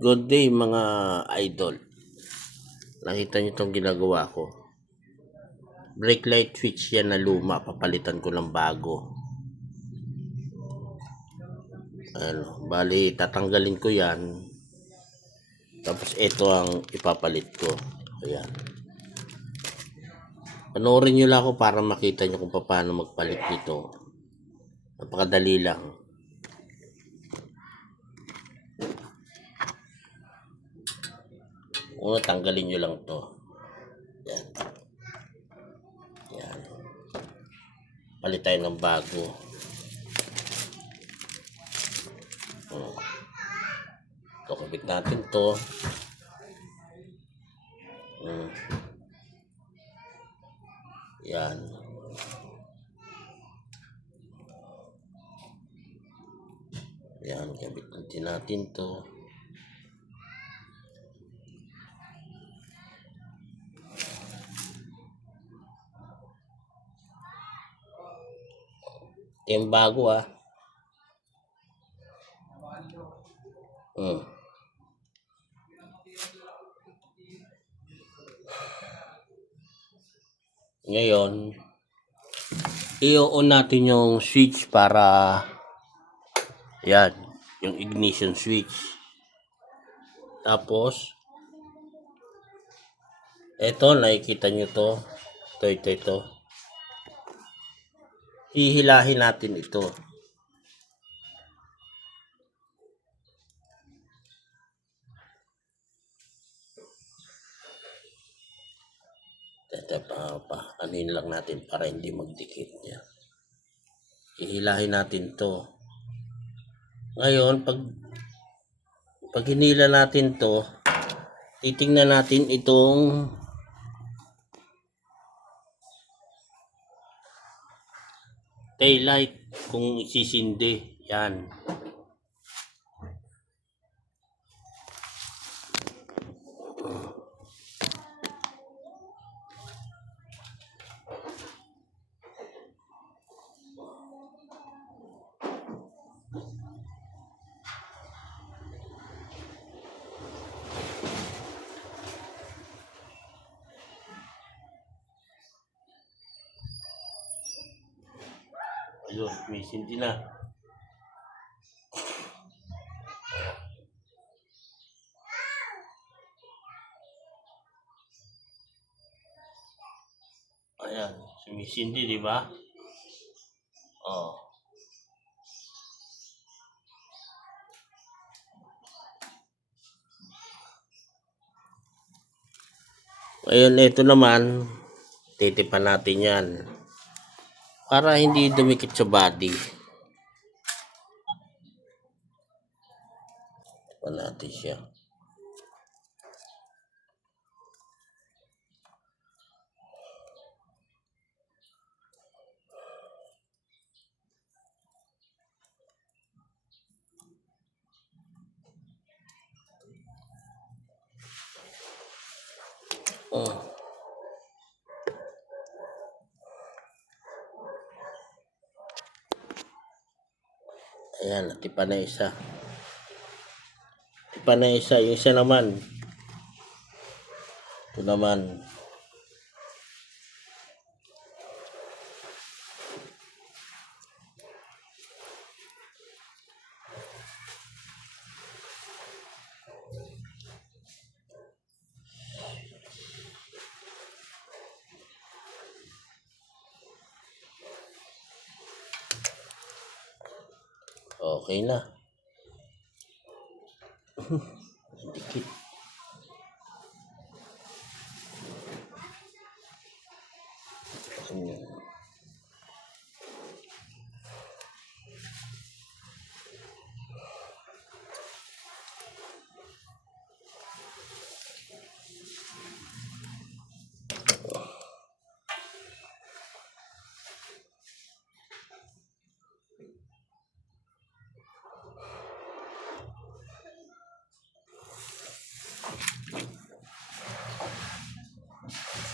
Good day mga idol. Nakita niyo itong ginagawa ko. Brake light switch yan na luma. Papalitan ko ng bago. Ano, bali tatanggalin ko yan. Tapos ito ang ipapalit ko. Ayan. Panoorin nyo lang ako para makita nyo kung paano magpalit nito. Napakadali lang. Una, tanggalin nyo lang to. Yan. Yan. Palit tayo ng bago. Ito, kabit natin to. Yan. Yan, kabit natin to. Yung bago Ngayon, i-on natin yung switch para yan, yung ignition switch. Tapos eto, nakikita nyo to. Ito. Hihilahin natin ito. Anuin lang natin para hindi magdikit niya. Hihilahin natin to. Ngayon, pag hinila natin to, titingnan natin itong tail light kung isisindi. Yan. Ayun, may sindi na. Ayan, sumisindi, di ba? Oh. Ayun, ito naman, titipan natin yan. Para hindi dumikit sa body. Titipan natin siya. Ayan, natipan na isa. Tipan na isa. Yung isa naman. Ito naman. Okay na. Dikit.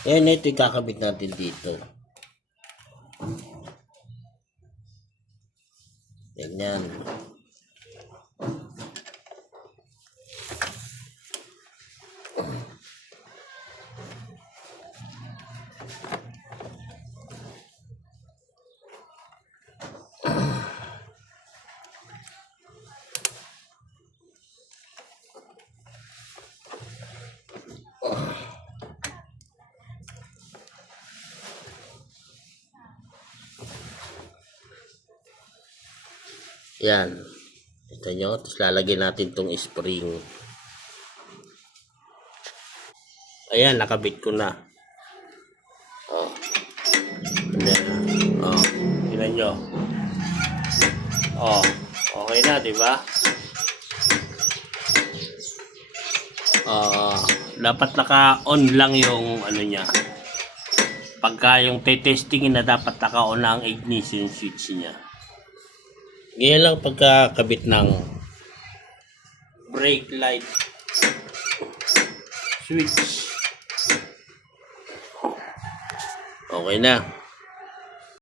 Yan, ito ikakabit natin dito. Ganyan. Yan. Ito nyo. Tapos lalagyan natin tong spring. Ayan, nakabit ko na. Oh. Ayan. Oh. Tingnan nyo. Oh. Okay na, di ba? Dapat naka-on lang yung ano niya. Pagka yung testingin na dapat naka-on na ang ignition switch niya. Ganyan lang pagkakabit ng brake light switch. Okay na.